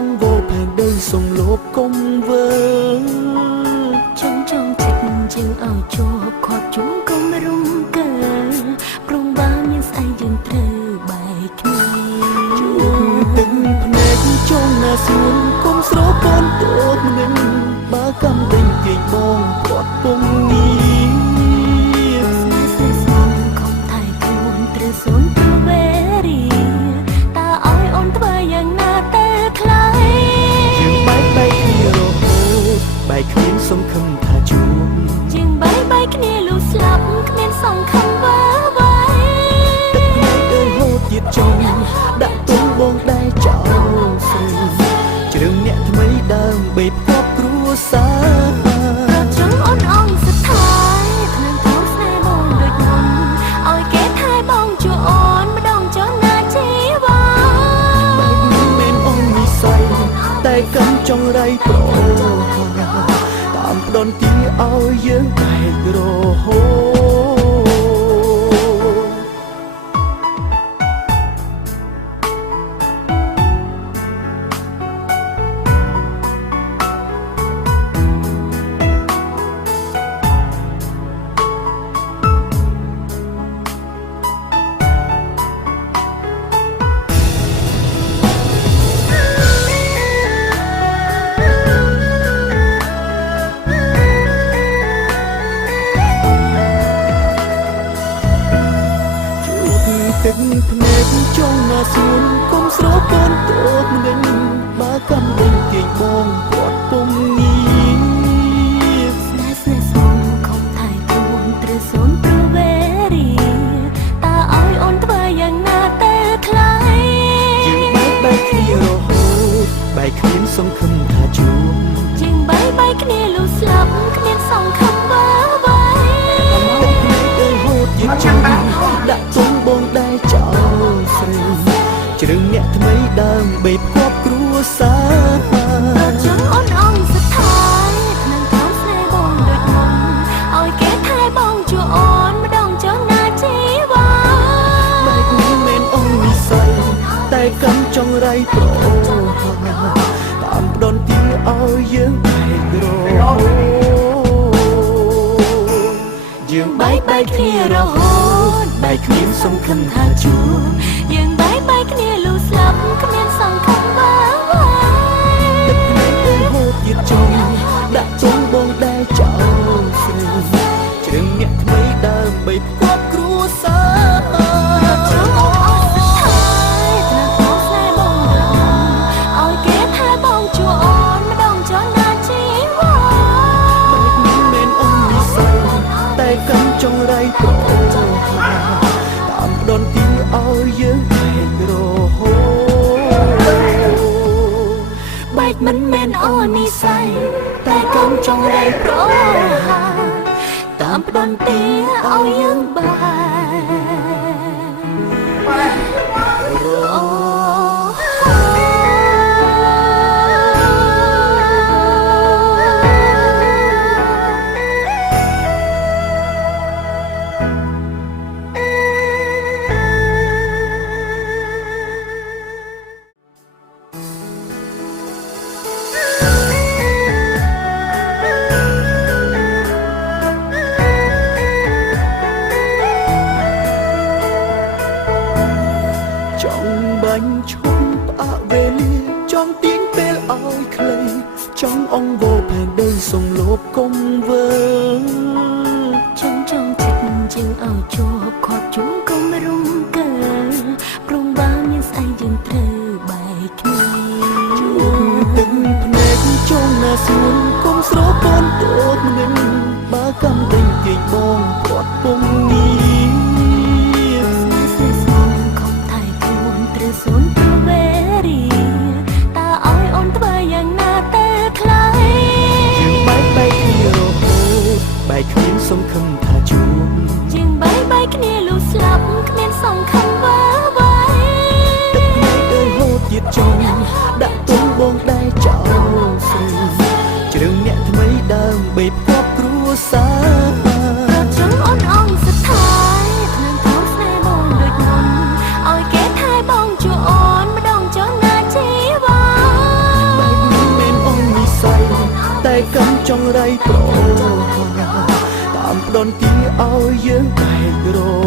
ông vô phèn đây sông lốp công vơ trong trong chừng chừng ở chỗ khó chúng công rung cờ rung bao nhiêu say dừng thơ bài kia từng nét trong na xuống công số con tốt nên ba cầm tình kỳ bong quạt bông nghi không thay cuốn từ xuống từ về đi ta oi ôn tớiอย่างน่าเตะคล้ายยังใบใบที่รอโหใบเขียนทรงคำท่าจูบยังใบใบគ្នាលូស្លាប់គ្មានសង្ឃឹមវ៉ាវ៉ៃទឹកភ្នែកអើយហូតទៀតចុងដាក់ទុំបងដែរចោលស្រីជ្រឿងអ្នកថ្មីដើមបីផ្គប់គ្រួសារចង់អូនអងសុទ្ធាយថ្នាំទៅស្នេហ៍បងដូចមុនឲ្យគេថែបងជួអូនម្ដងចង់ណាជីវ៉ាបែបនេះមិនអូននិស័យតែកំចង់រៃប្រតាមផ្ដន់ទីឲ្យយើងបែករហូតទឹកភ្នែកចង់ណាសួនគុំស្រោបូនតូបនឹងបើកំដេញគេបងគាត់ពុំងាស្នេហ៍ស្នេហ៍សូមខំថែខ្លួនត្រូវសូនព្រវេរីតើឲ្យអូនធ្វើយ៉ាងណាតែថ្លៃយើងបែកគ្នារហូតបែកគ្មានសង្ឃឹមថាជួបជាងបែកគ្នាលូស្លាប់គ្មានសង្ឃឹមវ៉ាវ៉ៃទឹកភ្នែកអើយហូតទៀតចុងដាក់ទុំបងដែរចោលស្រីជ្រឿងអ្នកថ្មីដើមបីផ្គប់គ្រួសារចង់អូនអងសុទ្ធាយថ្នាំទៅស្នេហ៍បងដូចមុនឲ្យគេថែបងជួអូនម្ដងចង់ណាជីវ៉ាបែបនេះមិនអូននិស័យតែកំចង់រៃប្រតាមផ្ដន់ទីឲ្យយើងបែករហូតយើងបែកគ្នារហូតបែកគ្មានសង្ឃឹមថាជួបយើងបែកគ្នាលូស្លាប់គ្មានសង្ឃឹមវ៉ាវ៉ៃទឹកភ្នែកអើយហូតទៀតចុងដាក់ចុងបងដែរចោលស្រីជ្រឿងអ្នកថ្មីដើមបីផ្គប់គ្រួសារចង់អូនអងសុទ្ធាយថ្នាំទៅស្នេហ៍បងដូចមុនឲ្យគេថែបងជួអូនម្ដងចង់ណាជីវ៉ាបែបនេះមិនអូននិស័យតែកំចង់រៃប្រតាមផ្ដន់ទីឲ្យយើងបែករហូតបែកមិនមែនអូននិស័យតែកំចង់រៃប្រហាតាមផ្ដន់ទីឲ្យយើងបែករហូតចង់បាញ់ឈប់ផ្អាកវេលាចង់ទាញពេលឲ្យខ្លីចង់អង្វរផែនដីសំលបកុំវើចង់ចិត្តជាងឲ្យជាប់ខត់ជួងកុំរុំកើព្រមបើមានស្អីយើងត្រូវបែកគ្នាទឹកភ្នែកចង់ណាសួនគុំស្រោបូនតូបនឹងបើកំដេញគេបងគាត់ពុំងាសូនព្រវេរីតើឲ្យអូនធ្វើយ៉ាងណាតែថ្លៃយើងបែកគ្នារហូត ไรโปรดតាមផ្ដន់ទីឲ្យយើងបែករោ